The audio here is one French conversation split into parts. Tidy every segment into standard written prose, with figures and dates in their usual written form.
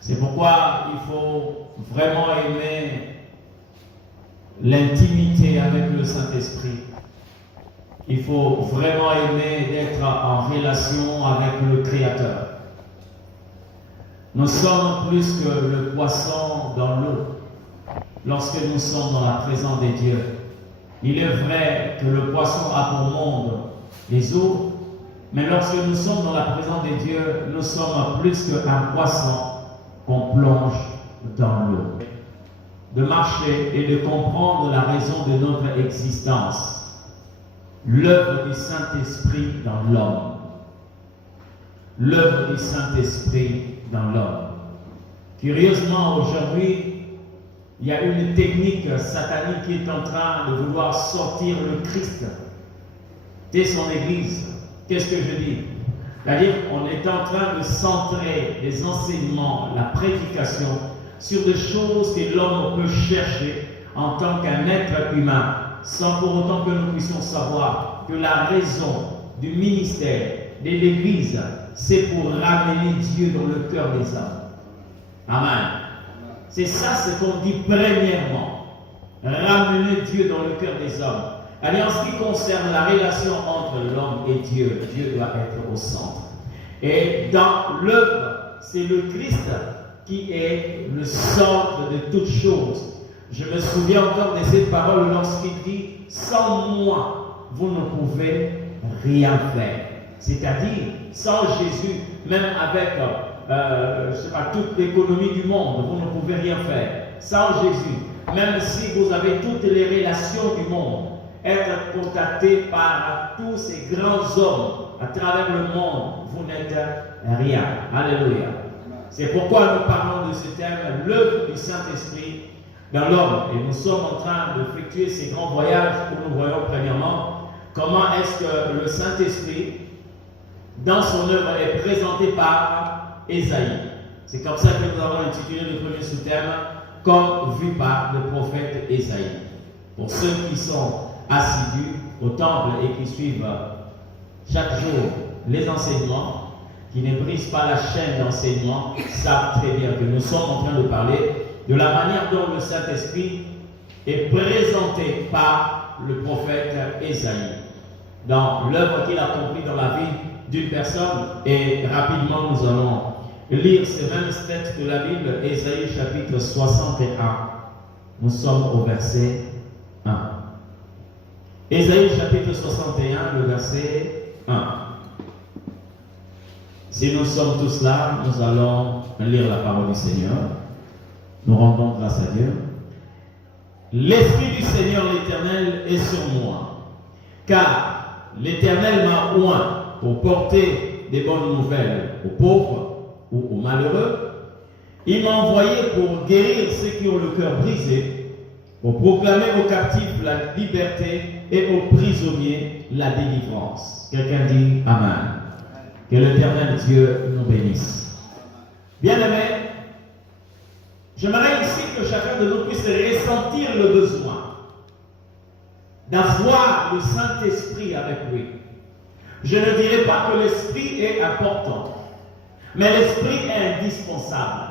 C'est pourquoi il faut vraiment aimer l'intimité avec le Saint-Esprit. Il faut vraiment aimer d'être en relation avec le Créateur. Nous sommes plus que le poisson dans l'eau lorsque nous sommes dans la présence de Dieu. Il est vrai que le poisson a pour monde les eaux, mais lorsque nous sommes dans la présence de Dieu, nous sommes plus qu'un poisson qu'on plonge dans l'eau. De marcher et de comprendre la raison de notre existence. L'œuvre du Saint-Esprit dans l'homme. L'œuvre du Saint-Esprit dans l'homme. Curieusement, aujourd'hui, il y a une technique satanique qui est en train de vouloir sortir le Christ de son Église. Qu'est-ce que je dis? C'est-à-dire qu'on est en train de centrer les enseignements, la prédication, sur des choses que l'homme peut chercher en tant qu'un être humain, sans pour autant que nous puissions savoir que la raison du ministère de l'Église, c'est pour ramener Dieu dans le cœur des hommes. Amen. C'est ça ce qu'on dit premièrement. Ramener Dieu dans le cœur des hommes. Allez, en ce qui concerne la relation entre l'homme et Dieu, Dieu doit être au centre. Et dans l'œuvre, c'est le Christ qui est le centre de toutes choses. Je me souviens encore de cette parole lorsqu'il dit « Sans moi, vous ne pouvez rien faire ». C'est-à-dire, sans Jésus, même avec je sais pas, toute l'économie du monde, vous ne pouvez rien faire. Sans Jésus, même si vous avez toutes les relations du monde, être contacté par tous ces grands hommes à travers le monde, vous n'êtes rien. Alléluia. C'est pourquoi nous parlons de ce thème, l'œuvre du Saint-Esprit dans l'homme. Et nous sommes en train d'effectuer ces grands voyages où nous voyons premièrement comment est-ce que le Saint-Esprit, dans son œuvre, est présenté par Ésaïe. C'est comme ça que nous avons intitulé le premier sous-thème, comme vu par le prophète Ésaïe. Pour ceux qui sont assidus au temple et qui suivent chaque jour les enseignements, qui ne brisent pas la chaîne d'enseignement, savent très bien que nous sommes en train de parler de la manière dont le Saint-Esprit est présenté par le prophète Ésaïe, dans l'œuvre qu'il a accomplie dans la vie d'une personne. Et rapidement, nous allons lire ces mêmes textes de la Bible, Ésaïe chapitre 61. Nous sommes au verset 1. Ésaïe chapitre 61, le verset 1. Si nous sommes tous là, nous allons lire la parole du Seigneur. Nous rendons grâce à Dieu. L'Esprit du Seigneur l'Éternel est sur moi, car l'Éternel m'a oint pour porter des bonnes nouvelles aux pauvres ou aux malheureux. Il m'a envoyé pour guérir ceux qui ont le cœur brisé, pour proclamer aux captifs la liberté et aux prisonniers la délivrance. Quelqu'un dit Amen. Que l'Éternel Dieu nous bénisse. Bien-aimés, j'aimerais ici que chacun de nous puisse ressentir le besoin d'avoir le Saint-Esprit avec lui. Je ne dirais pas que l'Esprit est important, mais l'Esprit est indispensable.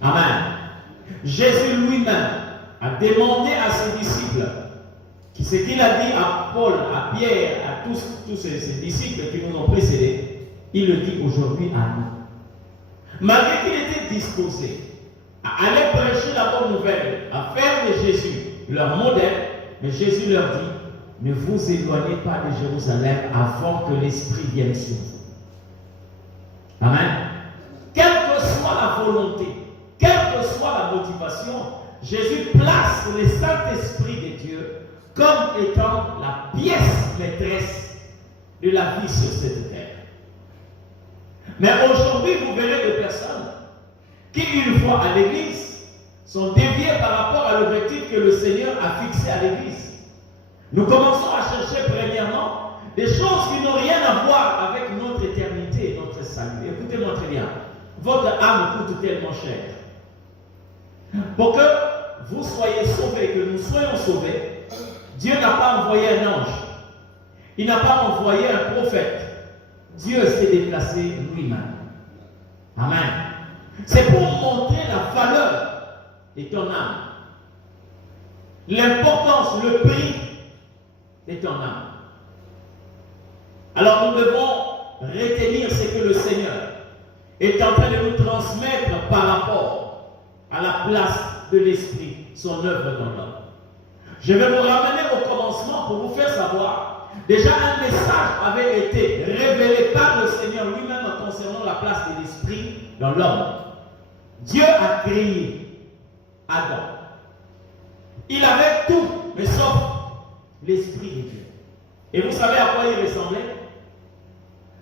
Amen. Jésus lui-même a demandé à ses disciples, ce qu'il a dit à Paul, à Pierre, à tous ses disciples qui nous ont précédés, il le dit aujourd'hui à nous. Malgré qu'il était disposé à aller prêcher la bonne nouvelle, à faire de Jésus leur modèle, mais Jésus leur dit, ne vous éloignez pas de Jérusalem avant que l'Esprit vienne sur vous. Amen. Quelle que soit la volonté, quelle que soit la motivation, Jésus place le Saint-Esprit de Dieu comme étant la pièce maîtresse de la vie sur cette terre. Mais aujourd'hui, vous verrez des personnes qui, une fois à l'église, sont déviées par rapport à l'objectif que le Seigneur a fixé à l'église. Nous commençons à chercher premièrement des choses qui n'ont rien à voir avec notre éternité et notre salut. Écoutez-moi très bien. Votre âme coûte tellement cher. Pour que vous soyez sauvés, que nous soyons sauvés, Dieu n'a pas envoyé un ange. Il n'a pas envoyé un prophète. Dieu s'est déplacé lui-même. Amen. C'est pour montrer la valeur de ton âme. L'importance, le prix de ton âme. Alors nous devons retenir ce que le Seigneur est en train de nous transmettre par rapport à la place de l'Esprit, son œuvre dans l'homme. Je vais vous ramener au commencement pour vous faire savoir. Déjà, un message avait été révélé par le Seigneur lui-même concernant la place de l'Esprit dans l'homme. Dieu a créé Adam. Il avait tout, mais sauf l'Esprit de Dieu. Et vous savez à quoi il ressemblait?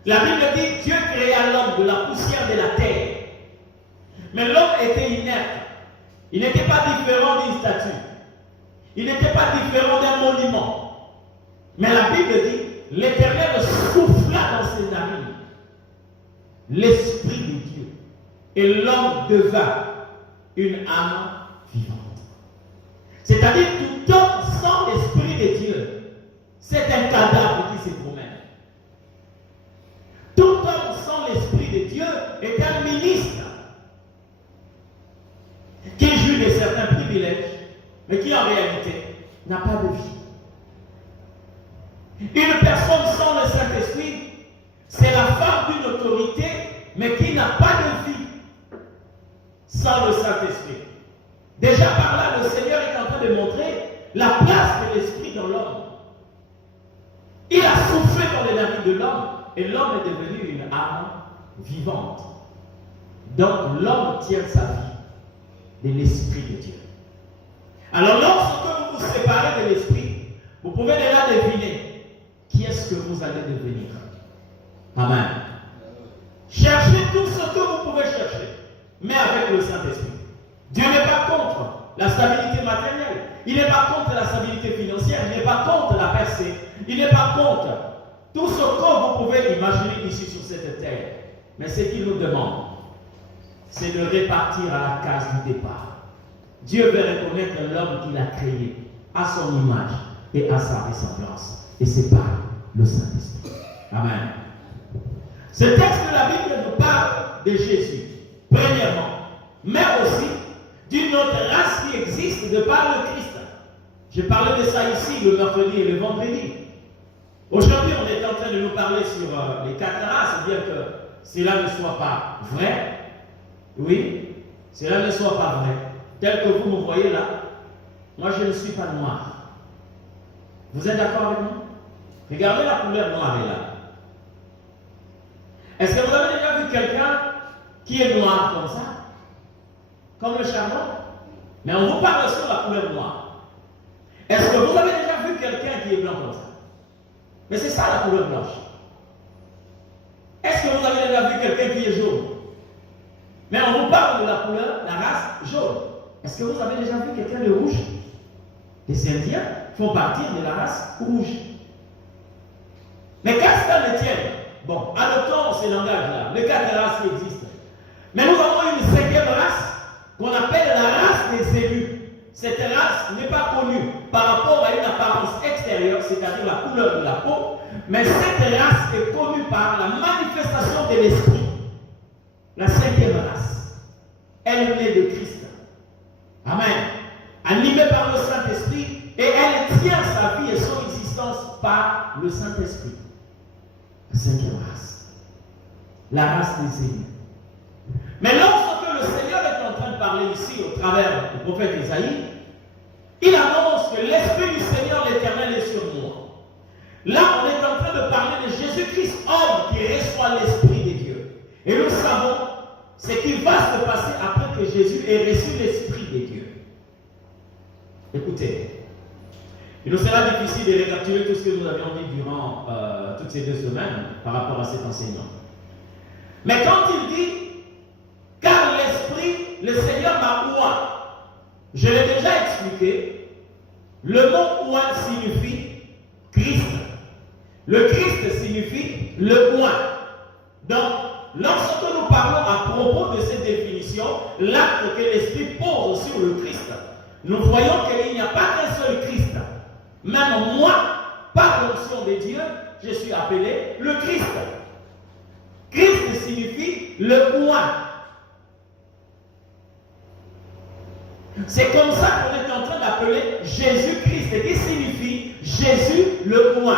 La Bible dit Dieu créa l'homme de la poussière de la terre. Mais l'homme était inerte. Il n'était pas différent d'une statue. Il n'était pas différent d'un monument. Mais la Bible dit l'Éternel souffla dans ses narines l'Esprit de Dieu. Et l'homme devint une âme vivante. C'est-à-dire tout homme sans l'Esprit de Dieu, c'est un cadavre qui se promène. Tout homme sans l'Esprit de Dieu est un ministre qui jouit de certains privilèges, mais qui en réalité n'a pas de vie. Une personne sans le Saint-Esprit, c'est la femme d'une autorité, mais qui n'a pas de vie sans le Saint-Esprit. Déjà par là, le Seigneur est en train de montrer la place de l'Esprit dans l'homme. Il a soufflé dans les narines de l'homme, et l'homme est devenu une âme vivante. Donc l'homme tient sa vie de l'Esprit de Dieu. Alors lorsque vous vous séparez de l'Esprit, vous pouvez déjà deviner qui est-ce que vous allez devenir. Amen. Cherchez tout ce que vous pouvez chercher, mais avec le Saint-Esprit. Dieu n'est pas contre la stabilité matérielle, il n'est pas contre la stabilité financière, il n'est pas contre la percée, il n'est pas contre tout ce que vous pouvez imaginer ici sur cette terre. Mais ce qu'il nous demande, c'est de répartir à la case du départ. Dieu veut reconnaître l'homme qu'il a créé à son image et à sa ressemblance. Et c'est par le Saint-Esprit. Amen. Ce texte de la Bible nous parle de Jésus, premièrement, mais aussi d'une autre race qui existe de par le Christ. J'ai parlé de ça ici le mercredi et le vendredi. Aujourd'hui, on est en train de nous parler sur les 4 races, bien que cela ne soit pas vrai. Oui, cela ne soit pas vrai. Tel que vous me voyez là, moi je ne suis pas noir. Vous êtes d'accord avec moi? Regardez la couleur noire est là. Est-ce que vous avez déjà vu quelqu'un qui est noir comme ça? Comme le charbon? Mais on vous parle sur la couleur noire. Est-ce que vous avez déjà vu quelqu'un qui est blanc comme ça? Mais c'est ça la couleur blanche. Est-ce que vous avez déjà vu quelqu'un qui est jaune? Mais on vous parle de la couleur, la race jaune. Est-ce que vous avez déjà vu quelqu'un de rouge? Les Indiens font partie de la race rouge. Mais qu'est-ce que le tienne? Bon, adoptons ces langages-là, les 4 races qui existent. Mais nous avons une 5e race qu'on appelle la race des élus. Cette race n'est pas connue par rapport à une apparence extérieure, c'est-à-dire la couleur de la peau, mais cette race est connue par la manifestation de l'esprit. La 5e race, elle est née de Christ. Amen. Animée par le Saint-Esprit, et elle tient sa vie et son existence par le Saint-Esprit. La 5e race, la race des élus. Mais lorsque le Seigneur est en train de parler ici au travers du prophète Isaïe, il annonce que l'Esprit du Seigneur l'Éternel est sur moi. Là, on est en train de parler de Jésus-Christ, homme qui reçoit l'Esprit de Dieu. Et nous savons ce qui va se passer après que Jésus ait reçu l'Esprit de Dieu. Écoutez, il nous sera difficile de récapituler tout ce que nous avions dit durant toutes ces 2 semaines par rapport à cet enseignement. Mais quand il dit « Car l'Esprit, le Seigneur m'a oint », je l'ai déjà expliqué, le mot oint signifie Christ. Le Christ signifie le oint. Donc, lorsque nous parlons à propos de cette définition, l'acte que l'Esprit pose sur le Christ, nous voyons qu'il n'y a pas qu'un seul Christ. Même moi, par l'onction de Dieu, je suis appelé le Christ. Christ signifie le oint. C'est comme ça qu'on est en train d'appeler Jésus-Christ, qui signifie Jésus le roi.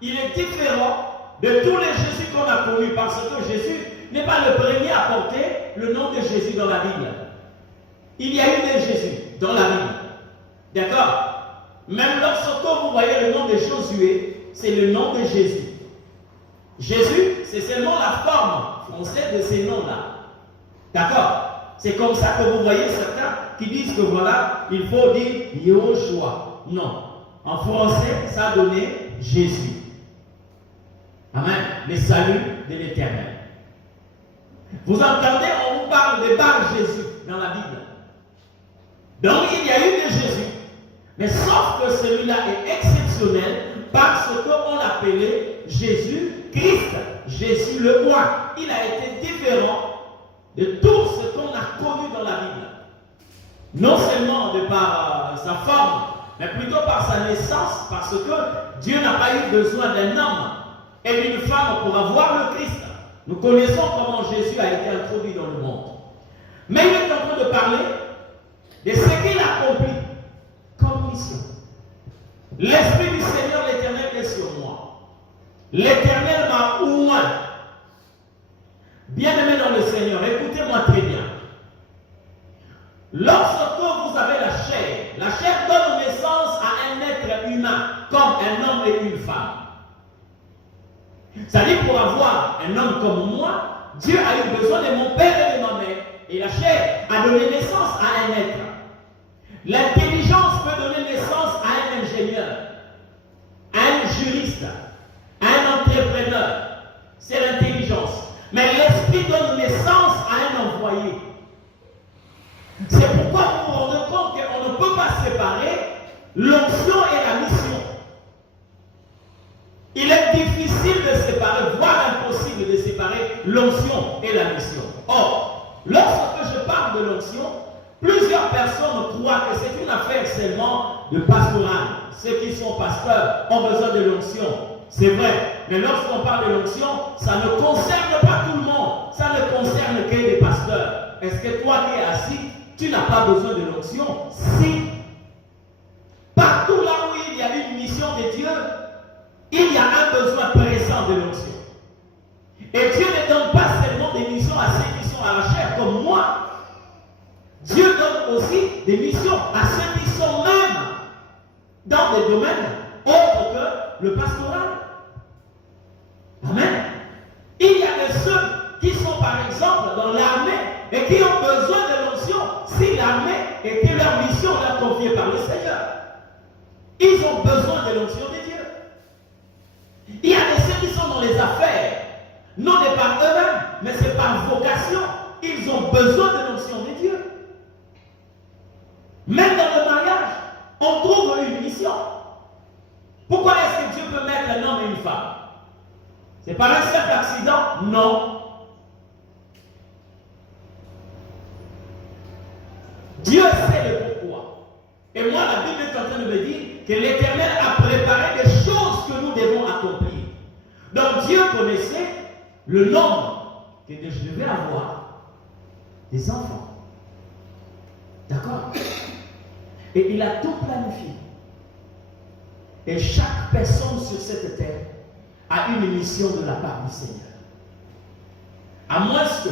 Il est différent de tous les Jésus qu'on a connus, parce que Jésus n'est pas le premier à porter le nom de Jésus dans la Bible. Il y a eu des Jésus dans la Bible. D'accord? Même lorsque vous voyez le nom de Josué, c'est le nom de Jésus. Jésus, c'est seulement la forme française de ces noms-là. D'accord? C'est comme ça que vous voyez certains qui disent que voilà, il faut dire Yehoshua. Non. En français, ça a donné Jésus. Amen. Le salut de l'Éternel. Vous entendez, on vous parle de Bar-Jésus dans la Bible. Donc il y a eu des Jésus. Mais sauf que celui-là est exceptionnel parce qu'on l'appelait Jésus-Christ. Jésus le roi. Il a été différent de tout ce qu'on a connu dans la Bible. Non seulement de par sa forme, mais plutôt par sa naissance, parce que Dieu n'a pas eu besoin d'un homme et d'une femme pour avoir le Christ. Nous connaissons comment Jésus a été introduit dans le monde. Mais il est en train de parler de ce qu'il a accompli comme mission. L'Esprit du Seigneur l'Éternel est sur moi. L'Éternel m'a oint. Bien-aimé dans le Seigneur, écoutez-moi très bien. Lorsque vous avez la chair donne naissance à un être humain, comme un homme et une femme. C'est-à-dire pour avoir un homme comme moi, Dieu a eu besoin de mon père et de ma mère. Et la chair a donné naissance à un être. L'intelligence peut donner naissance à un ingénieur, à un juriste, à un entrepreneur. C'est l'intelligence. Mais l'esprit donne naissance à un envoyé. C'est pourquoi vous vous rendez compte qu'on ne peut pas séparer l'onction et la mission. Il est difficile de séparer, voire impossible de séparer l'onction et la mission. Or, lorsque je parle de l'onction, plusieurs personnes croient que c'est une affaire seulement de pastoral. Ceux qui sont pasteurs ont besoin de l'onction. C'est vrai. Mais lorsqu'on parle de l'onction, ça ne concerne pas tout le monde. Ça ne concerne que les pasteurs. Est-ce que toi qui es assis, tu n'as pas besoin de l'onction? Si. Partout là où il y a une mission de Dieu, il y a un besoin présent de l'onction. Et Dieu ne donne pas seulement des missions à ceux qui sont à la chair comme moi. Dieu donne aussi des missions à ceux qui sont même dans des domaines autres que le pastoral. Amen. Il y a de ceux qui sont par exemple dans l'armée et qui ont besoin de l'onction si l'armée était leur mission leur confiée par le Seigneur. Ils ont besoin de l'onction de Dieu. Il y a de ceux qui sont dans les affaires, non de par eux-mêmes, mais c'est par vocation. Ils ont besoin de l'onction de Dieu. Même dans le mariage, on trouve une mission. Pourquoi est-ce que Dieu peut mettre un homme et une femme? C'est par un simple accident? Non. Dieu sait le pourquoi. Et moi, la Bible est en train de me dire que l'Éternel a préparé des choses que nous devons accomplir. Donc Dieu connaissait le nombre que je devais avoir des enfants. D'accord? Et il a tout planifié. Et chaque personne sur cette terre a une mission de la part du Seigneur. À moins que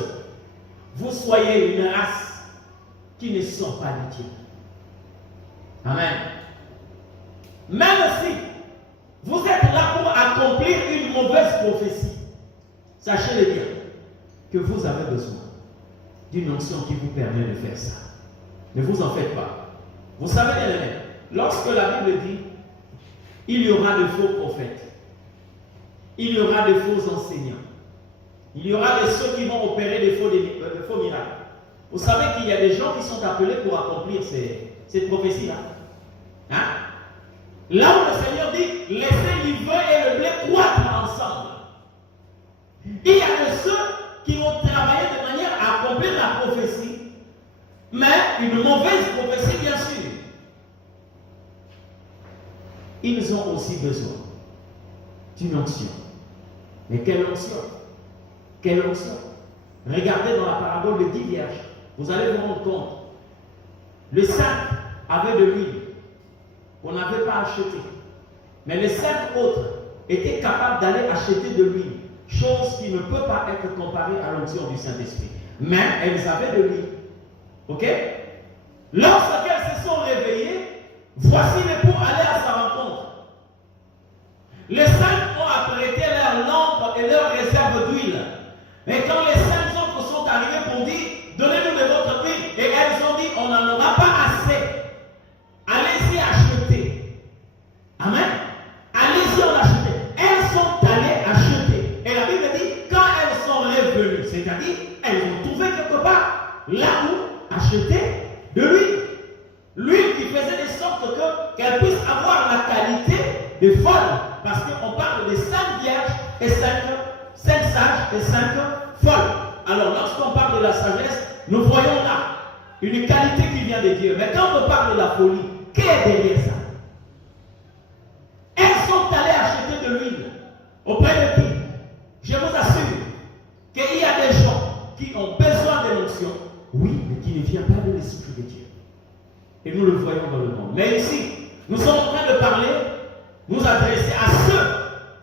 vous soyez une race qui ne sont pas de Dieu. Amen. Même si vous êtes là pour accomplir une mauvaise prophétie, sachez-le bien que vous avez besoin d'une onction qui vous permet de faire ça. Ne vous en faites pas. Vous savez, bien aimés, lorsque la Bible dit il y aura de faux prophètes, il y aura de faux enseignants, il y aura de ceux qui vont opérer de faux miracles. Vous savez qu'il y a des gens qui sont appelés pour accomplir cette prophétie-là. Hein? Là où le Seigneur dit laissez l'ivraie et le blé croître ensemble. Il y a de ceux qui vont travailler de manière à accomplir la prophétie, mais une mauvaise prophétie, bien sûr. Ils ont aussi besoin d'une onction. Mais quelle onction? Quelle onction? Regardez dans la parabole de 10 vierges. Vous allez vous rendre compte Le 5 avait de l'huile qu'on n'avait pas acheté. Mais les 5 autres étaient capables d'aller acheter de l'huile, chose qui ne peut pas être comparée à l'onction du Saint-Esprit. Mais elles avaient de l'huile. Ok? Lorsqu'elles se sont réveillées, voici l'époux allait à sa rencontre. Les 5 ont apprêté leurs lampes et leurs réserves d'huile. Et quand les 5 autres sont arrivés pour dire, donnez-nous de votre huile, et elles ont dit, on n'en aura pas assez. Allez-y acheter. Amen. Allez-y en acheter. Elles sont allées acheter. Et la Bible dit, quand elles sont revenues, c'est-à-dire, elles ont trouvé quelque part là où acheter de l'huile. L'huile qui faisait de sorte qu'elle puisse avoir la qualité de folle. Parce qu'on parle de 5 vierges et 5 sages et 5 folles. Alors, lorsqu'on parle de la sagesse, nous voyons là une qualité qui vient de Dieu. Mais quand on parle de la folie, qu'est derrière ça? Elles sont allées acheter de l'huile auprès de qui? Je vous assure qu'il y a des gens qui ont besoin de l'onction, oui, mais qui ne vient pas de l'Esprit de Dieu. Et nous le voyons dans le monde. Mais ici, nous sommes en train de parler, nous adresser à ceux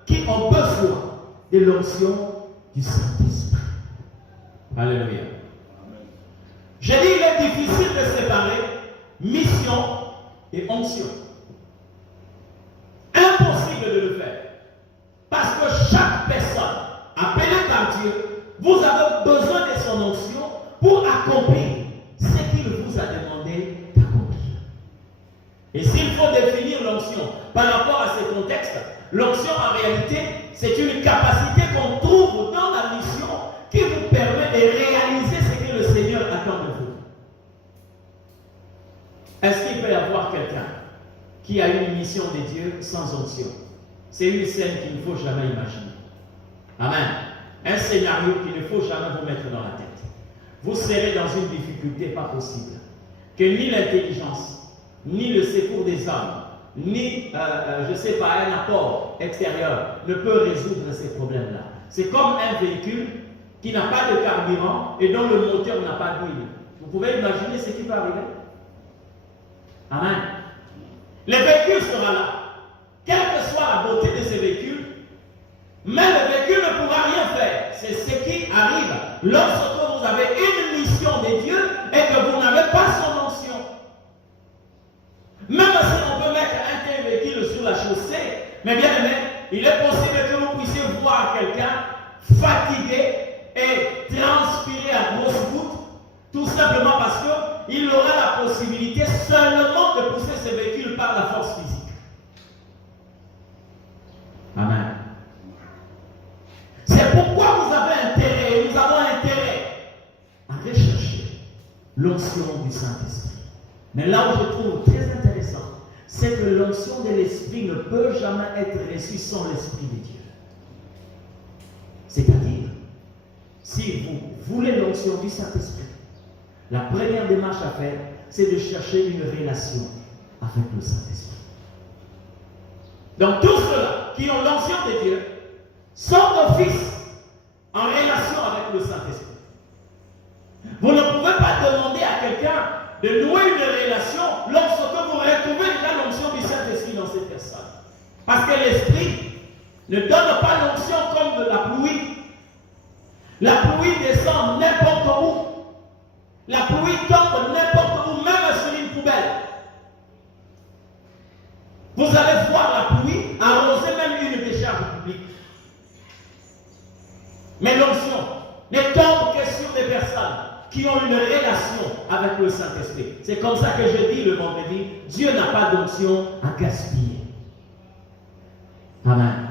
qui ont besoin de l'onction du Saint-Esprit. Alléluia. J'ai dit, il est difficile de séparer mission et onction. Impossible de le faire. Parce que chaque personne appelée par Dieu, vous avez besoin de son onction pour accomplir ce qu'il vous a demandé d'accomplir. Et s'il faut définir l'onction par rapport à ce contexte, l'onction en réalité, c'est une capacité qu'on trouve dans la mission qui vous permet de réaliser ce que le Seigneur attend de vous. Est-ce qu'il peut y avoir quelqu'un qui a une mission de Dieu sans onction? C'est une scène qu'il ne faut jamais imaginer. Amen. Un scénario qu'il ne faut jamais vous mettre dans la tête. Vous serez dans une difficulté pas possible. Que ni l'intelligence, ni le secours des hommes, ni, je ne sais pas, un apport extérieur ne peut résoudre ces problèmes-là. C'est comme un véhicule qui n'a pas de carburant et dont le moteur n'a pas d'huile. Vous pouvez imaginer ce qui peut arriver? Amen. Le véhicule sera là. Quelle que soit la beauté de ce véhicule, mais le véhicule ne pourra rien faire. C'est ce qui arrive lorsque vous avez une mission de Dieu et que vous n'avez pas son onction. Même si on peut mettre un tel véhicule sur la chaussée, mais bien aimé, il est possible que vous puissiez voir quelqu'un fatigué et transpirer à grosses gouttes, tout simplement parce qu'il aura la possibilité seulement de pousser ce véhicule par la force physique. Amen. C'est pourquoi vous avez intérêt, et nous avons intérêt à rechercher l'onction du Saint-Esprit. Mais là où je trouve très intéressant, c'est que l'onction de l'Esprit ne peut jamais être reçue sans l'Esprit de Dieu. C'est-à-dire, si vous voulez l'onction du Saint-Esprit, la première démarche à faire, c'est de chercher une relation avec le Saint-Esprit. Donc tous ceux-là qui ont l'onction de Dieu sont d'office en relation avec le Saint-Esprit. Vous ne pouvez pas demander à quelqu'un de nouer une relation lorsque vous retrouvez déjà l'onction du Saint-Esprit dans cette personne. Parce que l'Esprit ne donne pas l'onction comme de la pluie. La pluie descend n'importe où. La pluie tombe n'importe où, même sur une poubelle. Vous allez voir la pluie arroser même une décharge publique. Mais l'onction ne tombe que sur des personnes qui ont une relation avec le Saint-Esprit. C'est comme ça que je dis le vendredi, Dieu n'a pas d'onction à gaspiller. Amen.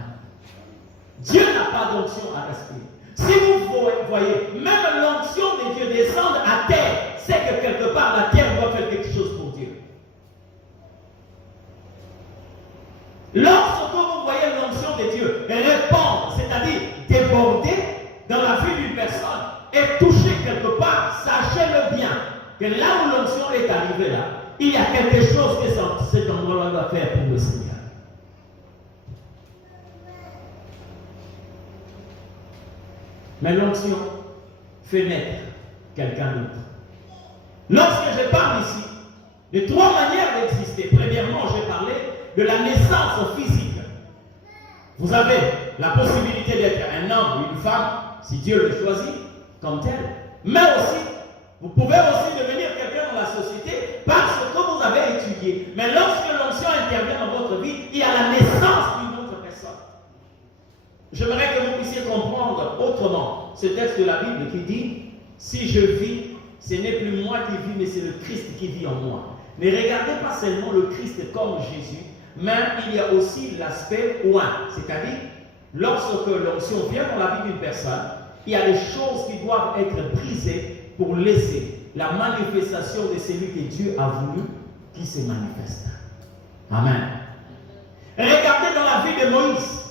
Dieu n'a pas d'onction à gaspiller. Si vous voyez, même l'onction de Dieu descendre à terre, c'est que quelque part la terre doit faire quelque chose pour Dieu. Lorsque vous voyez l'onction de Dieu répandre, c'est-à-dire déborder dans la vie d'une personne et toucher quelque part, sachez-le bien que là où l'onction est arrivée là, il y a quelque chose que cet endroit-là doit faire pour le Seigneur. Mais l'onction fait naître quelqu'un d'autre. Lorsque je parle ici, Les trois manières d'exister. Premièrement, j'ai parlé de la naissance physique. Vous avez la possibilité d'être un homme ou une femme, si Dieu le choisit, comme tel. Mais aussi, vous pouvez aussi devenir quelqu'un dans la société parce que vous avez étudié. Mais lorsque l'onction intervient dans votre vie, il y a la naissance d'une autre personne. J'aimerais que vous puissiez comprendre autrement ce texte de la Bible qui dit « Si je vis, ce n'est plus moi qui vis, mais c'est le Christ qui vit en moi. » Ne regardez pas seulement le Christ comme Jésus, mais il y a aussi l'aspect oint, c'est-à-dire lorsque l'onction vient dans la vie d'une personne, il y a des choses qui doivent être brisées pour laisser la manifestation de celui que Dieu a voulu qui se manifeste. Amen. Regardez dans la vie de Moïse,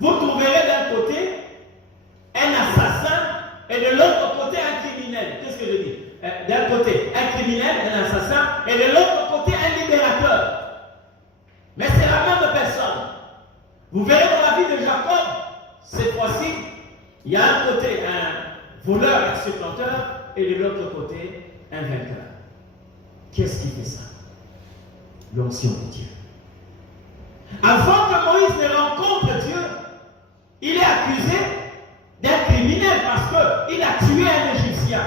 vous trouverez d'un côté un assassin et de l'autre côté un criminel. Qu'est-ce que je dis? D'un côté un criminel, un assassin, et de l'autre côté un libérateur. Mais c'est la même personne. Vous verrez dans la vie de Jacob, cette fois-ci, il y a un côté un voleur, un supplanteur, et de l'autre côté un vainqueur. Qu'est-ce qui fait ça? L'onction de Dieu. Avant que Moïse ne rencontre Dieu, il est accusé d'être criminel parce qu'il a tué un Égyptien.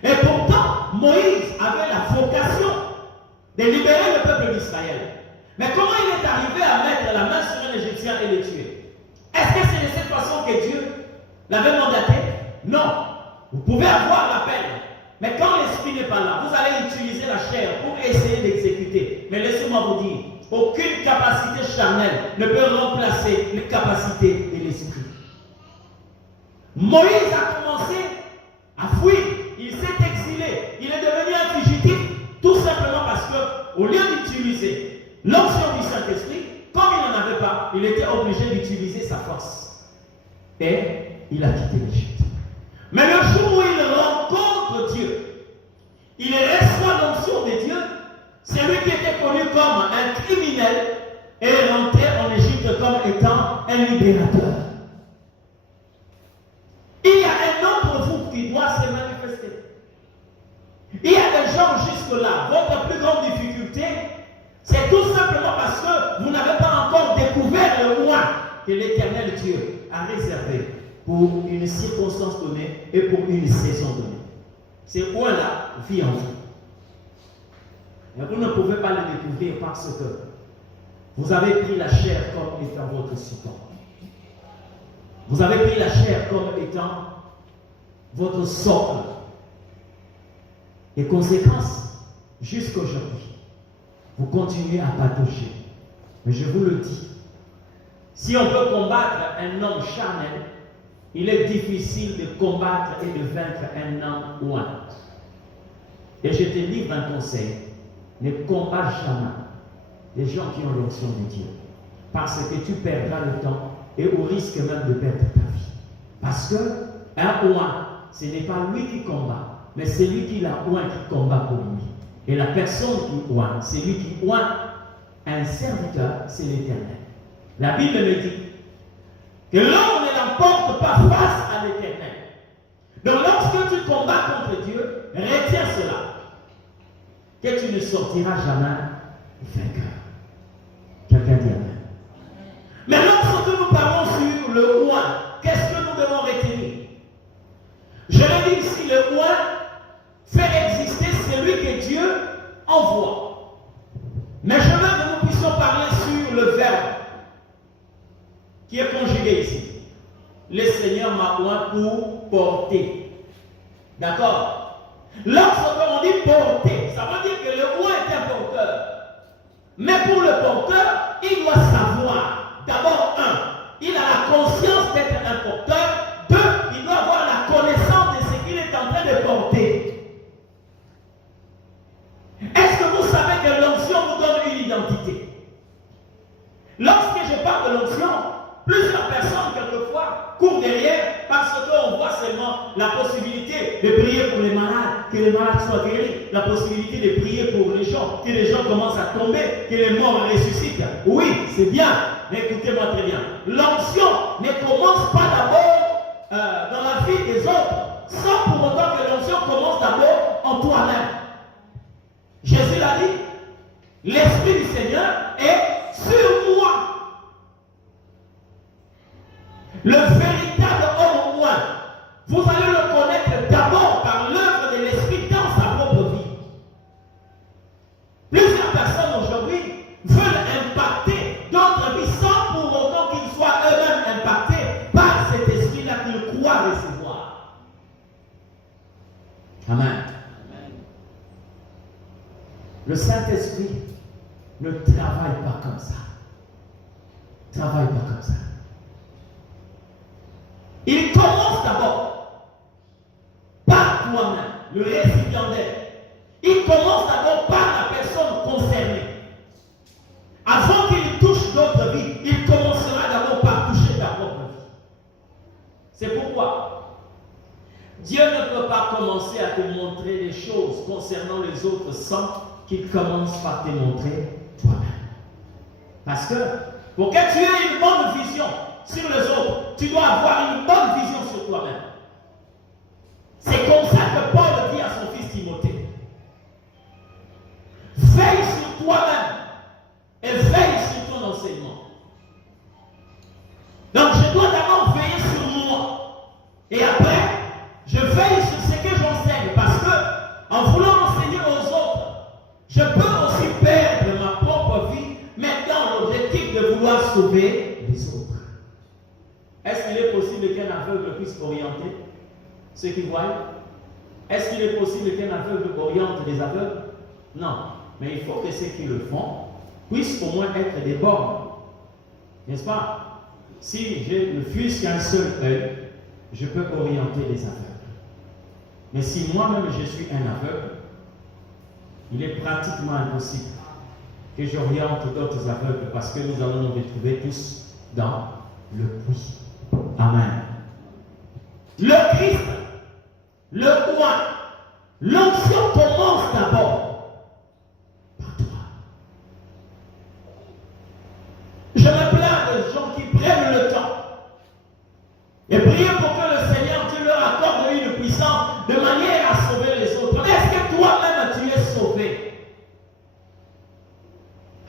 Et pourtant, Moïse avait la vocation de libérer le peuple d'Israël. Mais comment il est arrivé à mettre la main sur un Égyptien et le tuer? Est-ce que c'est de cette façon que Dieu l'avait mandaté? Non. Vous pouvez avoir la peine. Mais quand l'esprit n'est pas là, vous allez utiliser la chair pour essayer d'exécuter. Mais laissez-moi vous dire, aucune capacité charnelle ne peut remplacer les capacités de l'esprit. Moïse a commencé à fuir. Il s'est exilé. Il est devenu un fugitif tout simplement parce que, au lieu d'utiliser l'onction du Saint-Esprit, comme il n'en avait pas, il était obligé d'utiliser sa force. Et il a quitté l'Égypte. Mais le jour où il rencontre Dieu, il reçoit l'onction de Dieu. Celui qui était connu comme un criminel est rentré en Égypte comme étant un libérateur. Il y a un homme pour vous qui doit se manifester. Il y a des gens jusque-là, votre plus grande difficulté, c'est tout simplement parce que vous n'avez pas encore découvert le roi que l'Éternel Dieu a réservé pour une circonstance donnée et pour une saison donnée. Ce roi-là vit en vous. Mais vous ne pouvez pas le découvrir parce que vous avez pris la chair comme étant votre support. Vous avez pris la chair comme étant votre socle. Et conséquence, jusqu'aujourd'hui, vous continuez à patauger. Mais je vous le dis, si on peut combattre un homme charnel, il est difficile de combattre et de vaincre un homme oint. Et je te livre un conseil, ne combat jamais les gens qui ont l'onction de Dieu. Parce que tu perdras le temps et au risque même de perdre ta vie. Parce que un oint, ce n'est pas lui qui combat, mais c'est lui qui l'a oint qui combat pour lui. Et la personne qui oint, c'est lui qui oint un serviteur, c'est l'Éternel. La Bible me dit que l'homme ne l'emporte pas face à l'Éternel. Donc lorsque tu combats contre Dieu, retiens cela, que tu ne sortiras jamais vainqueur. Quelqu'un dit amen. Mais lorsque nous parlons sur le roi, qu'est-ce que nous devons retenir? Je le dis ici, le roi fait exister celui que Dieu envoie. Mais je veux que nous puissions parler sur le verbe qui est conjugué ici. Le Seigneur m'a oint pour porter. D'accord? Lorsque on dit porter, ça veut dire que le roi est un porteur. Mais pour le porteur, il doit savoir, d'abord, il a la conscience d'être un porteur. Deux, il doit avoir la connaissance de ce qu'il est en train de porter. Est-ce que vous savez que l'onction vous donne une identité? Lorsque je parle de l'onction, plusieurs personnes, quelquefois, courent derrière parce qu'on voit seulement la possibilité de prier pour les malades, que les malades soient guéris, la possibilité de prier pour les gens, que les gens commencent à tomber, que les morts ressuscitent. Oui, c'est bien, mais écoutez-moi très bien. L'onction ne commence pas d'abord dans la vie des autres, sans pour autant que l'onction commence d'abord en toi-même. Jésus l'a dit, l'Esprit du Seigneur est sur moi. Le véritable homme au moins, vous allez le connaître d'abord par l'œuvre de l'Esprit dans sa propre vie. Plusieurs personnes aujourd'hui veulent impacter d'autres vies sans pour autant qu'ils soient eux-mêmes impactés par cet esprit-là qu'ils croient recevoir. Amen. Le Saint-Esprit ne travaille pas comme ça. Travaille pas comme ça. Il commence d'abord par toi-même, le récipiendaire. Il commence d'abord par la personne concernée. Avant qu'il touche d'autres vies, il commencera d'abord par toucher ta propre vie. C'est pourquoi Dieu ne peut pas commencer à te montrer des choses concernant les autres sans qu'il commence par te montrer toi-même. Parce que pour que tu aies une bonne vision sur les autres, tu dois avoir une bonne vision sur toi-même. C'est comme ça que Paul dit à son fils Timothée. Veille sur toi-même et veille sur ton enseignement. Donc je dois d'abord veiller sur moi. Et après, je veille sur ce que j'enseigne. Parce que en voulant enseigner aux autres, je peux aussi perdre ma propre vie, mais dans l'objectif de vouloir sauver les autres. Est-ce qu'il est possible qu'un aveugle puisse orienter ceux qui voient? Est-ce qu'il est possible qu'un aveugle oriente les aveugles? Non. Mais il faut que ceux qui le font puissent au moins être des bornes. N'est-ce pas? Si je ne fuis qu'un seul œil, je peux orienter les aveugles. Mais si moi-même je suis un aveugle, il est pratiquement impossible que j'oriente d'autres aveugles parce que nous allons nous retrouver tous dans le puits. Amen. Le Christ, le roi, l'onction commence d'abord par toi. Je me plains de gens qui prennent le temps et prient pour que le Seigneur Dieu leur accorde une puissance de manière à sauver les autres. Est-ce que toi-même tu es sauvé?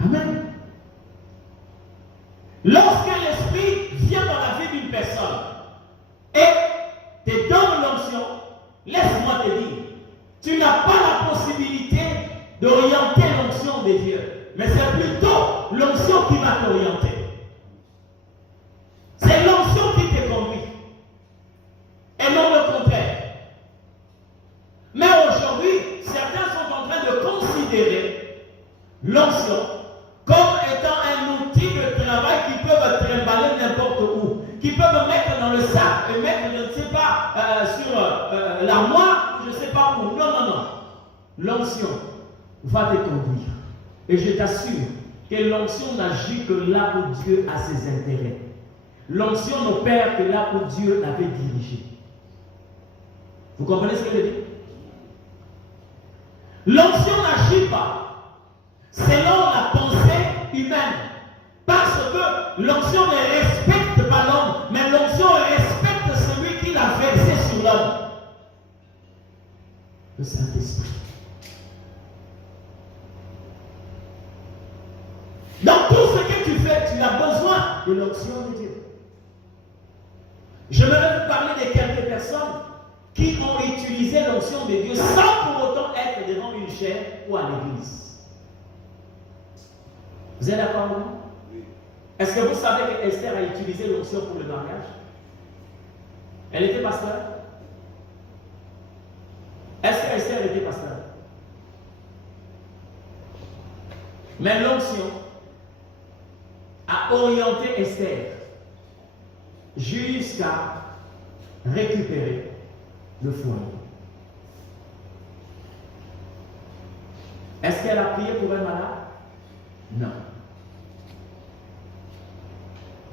Amen. Lorsque l'Esprit vient dans la vie d'une personne et te donne l'onction, laisse-moi te dire, tu n'as pas la possibilité d'orienter l'onction de Dieu, mais c'est plutôt l'onction qui va t'orienter. C'est l'onction qui te conduit et non le contraire. Mais aujourd'hui, certains sont en train de considérer l'onction comme étant un outil de travail qui peuvent trimballer n'importe où, qui peuvent mettre dans le sac et mettre, je ne sais pas, sur l'armoire, je ne sais pas où. Non, non, non. L'onction va te conduire. Et je t'assure que l'onction n'agit que là où Dieu a ses intérêts. L'onction n'opère que là où Dieu l'avait dirigé. Vous comprenez ce que je dis? L'onction n'agit pas selon la pensée humaine. Parce que l'onction ne respecte pas l'homme, mais l'onction respecte celui qui l'a versé sur l'homme. Le Saint-Esprit. Dans tout ce que tu fais, tu as besoin de l'onction de Dieu. Je vais vous parler de quelques personnes qui ont utilisé l'onction de Dieu sans pour autant être devant une chaire ou à l'église. Vous êtes d'accord avec moi? Oui. Est-ce que vous savez que Esther a utilisé l'onction pour le mariage? Elle était pasteur? Est-ce que Esther était pasteur? Mais l'onction a orienté Esther jusqu'à récupérer le foyer. Est-ce qu'elle a prié pour un malade? Non.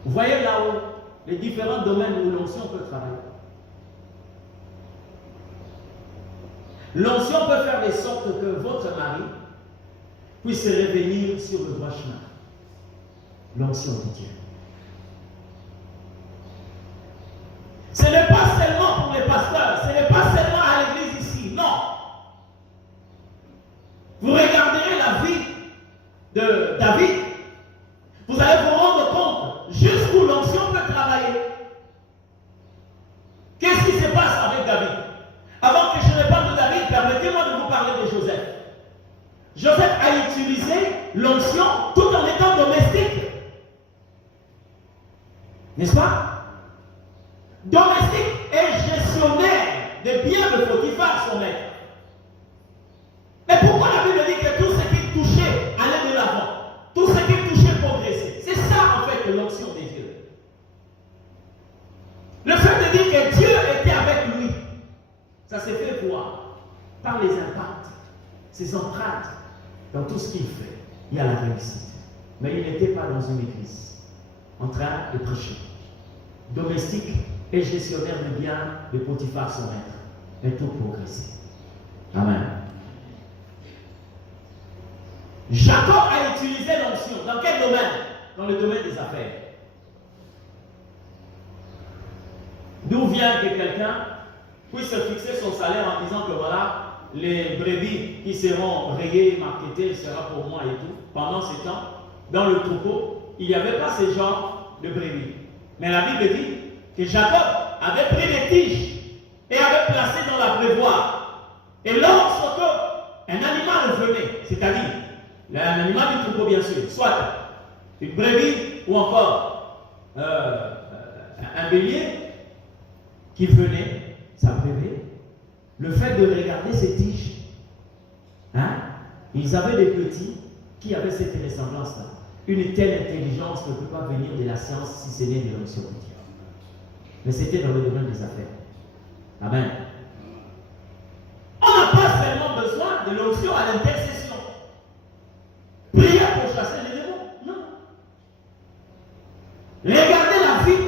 Vous voyez là-haut les différents domaines où l'onction peut travailler. L'onction peut faire de sorte que votre mari puisse revenir sur le droit chemin. L'onction de Dieu. Ce n'est pas seulement pour les pasteurs, ce n'est pas seulement à l'église ici, non. Vous regarderez la vie de David, vous allez vous rendre compte jusqu'où l'onction peut travailler. Qu'est-ce qui se passe avec David? Avant que je ne parle de David, permettez-moi de vous parler de Joseph. Joseph a utilisé l'onction tout en étant domestique. N'est-ce pas? Domestique et gestionnaire des biens de Potiphar, son maître. Mais pourquoi la Bible dit que tout ce qui touchait allait de l'avant? Tout ce qui touchait progressait. C'est ça en fait l'onction des dieux. Le fait de dire que Dieu était avec lui, ça s'est fait voir par les impacts, ses empreintes dans tout ce qu'il fait. Il y a la réussite. Mais il n'était pas dans une église en train de prêcher. Domestique et gestionnaire de biens de Potiphar, son maître. Mais tout progressait. Amen. Jacob a utilisé l'onction. Dans quel domaine? Dans le domaine des affaires. D'où vient que quelqu'un puisse fixer son salaire en disant que voilà, les brebis qui seront rayées, marketées, sera pour moi et tout. Pendant ce temps, dans le troupeau, il n'y avait pas ce genre de brebis. Mais la Bible dit que Jacob avait pris les tiges et avait placé dans la prévoire. Et lorsque un animal venait, c'est-à-dire un animal du troupeau bien sûr, soit une brebis ou encore un bélier qui venait, ça brebis, le fait de regarder ces tiges, ils avaient des petits qui avaient cette ressemblance-là. Une telle intelligence ne peut pas venir de la science si ce n'est de l'onction de Dieu. Mais c'était dans le domaine des affaires. Amen. On n'a pas seulement besoin de l'onction à l'intercession. Prier pour chasser les démons. Non. Regardez la vie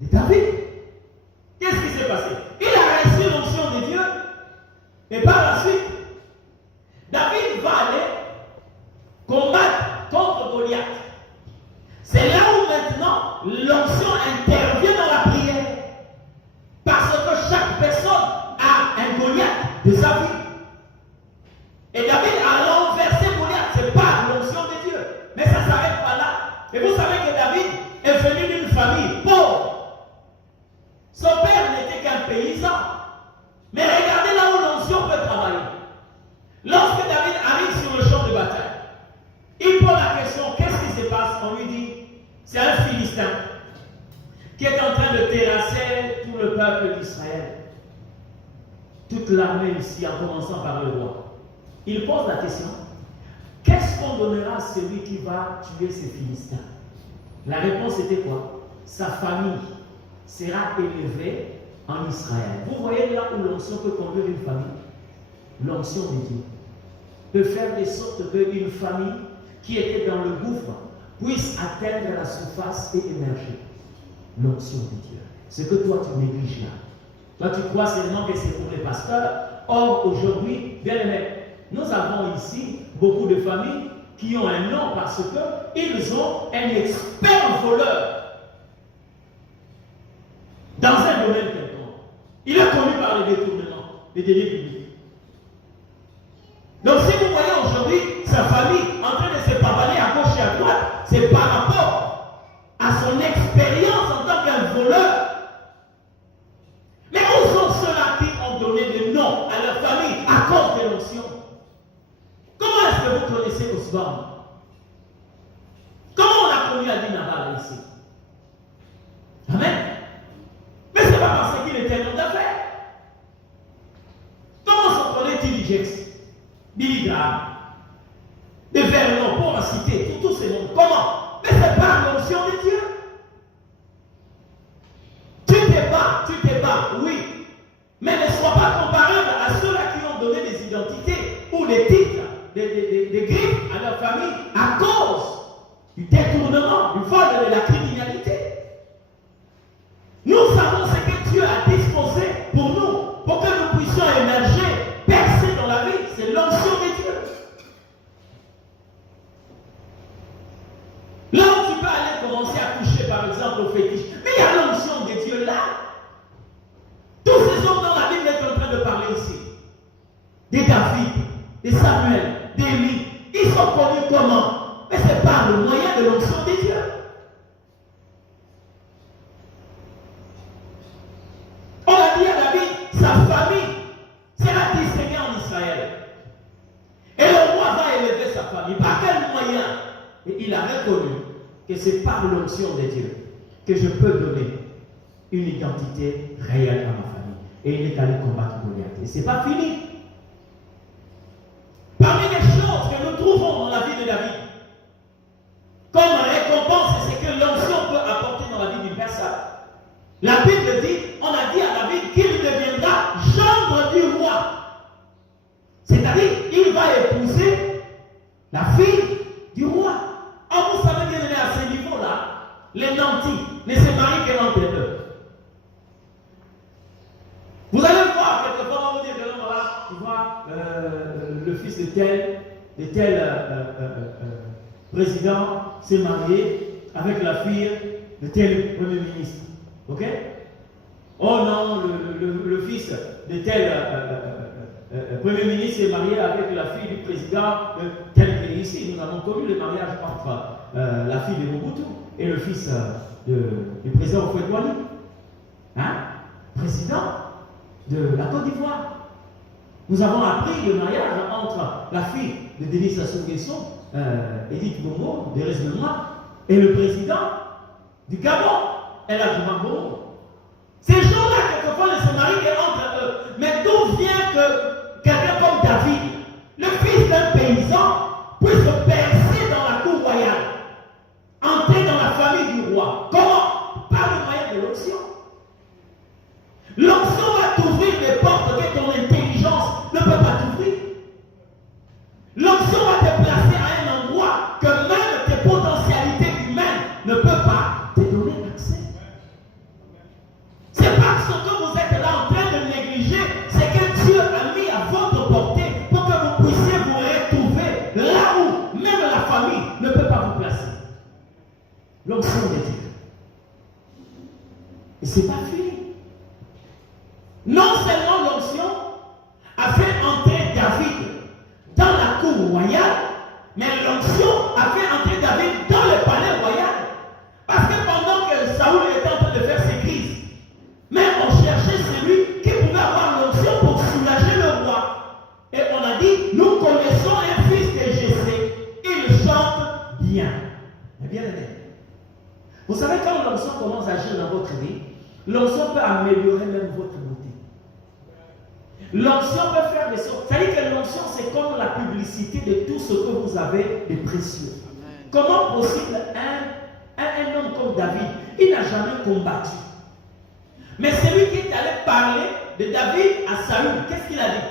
de David. Qu'est-ce qui s'est passé? Il a reçu l'onction de Dieu. Et par la suite, David va aller combattre contre Goliath. C'est là où maintenant l'onction intervient dans la prière. Parce que chaque personne a un Goliath de sa vie. Et David a renversé Goliath. Ce n'est pas l'onction de Dieu. Mais ça ne s'arrête pas là. Et vous savez que David est venu d'une famille pauvre. Son père n'était qu'un paysan. Mais regardez là où l'onction peut travailler. Lorsque David arrive sur le champ de bataille, il pose la question, qu'est-ce qui se passe? On lui dit, c'est un Philistin qui est en train de terrasser tout le peuple d'Israël. Toute l'armée ici, en commençant par le roi. Il pose la question, qu'est-ce qu'on donnera à celui qui va tuer ces Philistins? La réponse était quoi? Sa famille sera élevée en Israël. Vous voyez là où l'onction peut conduire une famille? L'onction de Dieu peut faire de sorte qu'une famille qui était dans le gouffre puisse atteindre la surface et émerger. L'onction de Dieu. Ce que toi tu négliges là. Toi tu crois seulement que c'est pour les pasteurs. Or aujourd'hui, bien aimé, nous avons ici beaucoup de familles qui ont un nom parce qu'ils ont un expert voleur dans un domaine quelconque. Il est connu par les détournements, les délits publics. Donc si vous voyez aujourd'hui sa famille en train de se pavaner à gauche et à droite, c'est par rapport à son expérience en tant qu'un voleur. Mais où sont ceux-là qui ont donné des noms à leur famille à cause de l'onction? Comment est-ce que vous connaissez Osborne? Comment on a connu Adi Navarre ici? Amen. Mais ce n'est pas parce qu'il était un homme d'affaires. Comment se connaît Tilly Jackson, Billy Graham, de Vernon, pour en citer tous ces noms? Comment? Mais c'est pas l'onction de Dieu. Tu te bats, oui. Mais ne sois pas comparable à ceux-là qui ont donné des identités ou des titres, des griffes à leur famille à cause du détournement, du vol et de la criminalité. Nous savons ce que Dieu a disposé pour nous, pour que nous puissions émerger, percer dans la vie. C'est l'onction de Dieu. Là où tu peux aller commencer à toucher, par exemple, au fétiche, mais il y a l'onction de Dieu là. Tous ces hommes dans la Bible est en train de parler ici. Des David, des Samuel, d'Élie. Ils sont connus comment? Mais c'est par le moyen de l'onction de Dieu. On a dit à David, sa famille sera distinguée en Israël. Et le roi va élever sa famille. Par quel moyen? Et il a reconnu que c'est par l'onction de Dieu que je peux donner une identité réelle à ma famille. Et il est allé combattre Goliath. Et ce n'est pas fini. Parmi les choses que nous trouvons dans la vie de David, comme récompense, c'est ce que l'onction peut apporter dans la vie d'une personne. La Bible dit, on a dit à David qu'il deviendra gendre du roi. C'est-à-dire, il va épouser la fille du roi. Ah, vous savez bien, à ce niveau-là, les nantis ne se marient que entre eux. Vous allez voir, quelquefois, on va vous dire que l'homme là, tu vois, le fils de tel président s'est marié avec la fille de tel premier ministre. Ok? Oh non, le fils de tel premier ministre s'est marié avec la fille du président de tel pays. Ici, nous avons connu le mariage entre la fille de Mobutu et le fils du président Houphouët-Boigny. Hein? Président de la Côte d'Ivoire. Nous avons appris le mariage entre la fille de Denis Sassou Nguesso, Edith Bongo, de Resmenoir, et le président du Gabon, El Hadji Bongo. Ces gens-là, quelquefois, ne se marient qu'entre eux. Mais d'où vient que quelqu'un comme David, le fils d'un paysan, puisse percer dans la cour royale, entrer dans la famille du roi? Comment? Par le moyen de l'onction. L'onction va t'ouvrir des portes que ton intelligence ne peut pas t'ouvrir. L'onction va te placer à un endroit que même tes potentialités humaines ne peuvent pas te donner accès. C'est parce que vous êtes là en train de négliger ce que Dieu a mis à votre portée pour que vous puissiez vous retrouver là où même la famille ne peut pas vous placer. L'onction de Dieu. Et c'est pas fini. Non seulement l'onction a fait entrer David dans la cour royale, mais l'onction a fait entrer David dans le palais royal. Parce que pendant que Saoul était en train de faire ses crises, même on cherchait celui qui pouvait avoir l'onction pour soulager le roi. Et on a dit, nous connaissons un fils de Jessé, il chante bien. Mais bien aimé. Vous savez, quand l'onction commence à agir dans votre vie, l'onction peut améliorer même votre beauté. L'onction peut faire des choses. C'est-à-dire que l'onction, c'est comme la publicité de tout ce que vous avez de précieux. Amen. Comment possible un homme comme David, il n'a jamais combattu. Mais celui qui est allé parler de David à Saül, qu'est-ce qu'il a dit?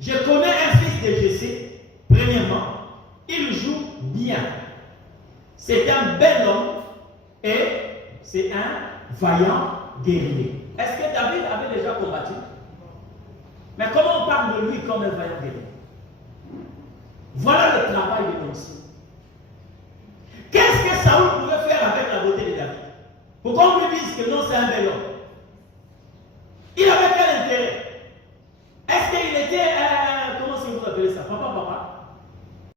Je connais un fils de Jessé. Premièrement, il joue bien. C'est un bel homme et c'est un vaillant guerrier. Est-ce que David avait déjà combattu? Mais comment on parle de lui comme un vaillant guerrier? Voilà le travail de l'onction. Qu'est-ce que Saül pouvait faire avec la beauté de David? Pourquoi on lui dise que non, c'est un bel homme?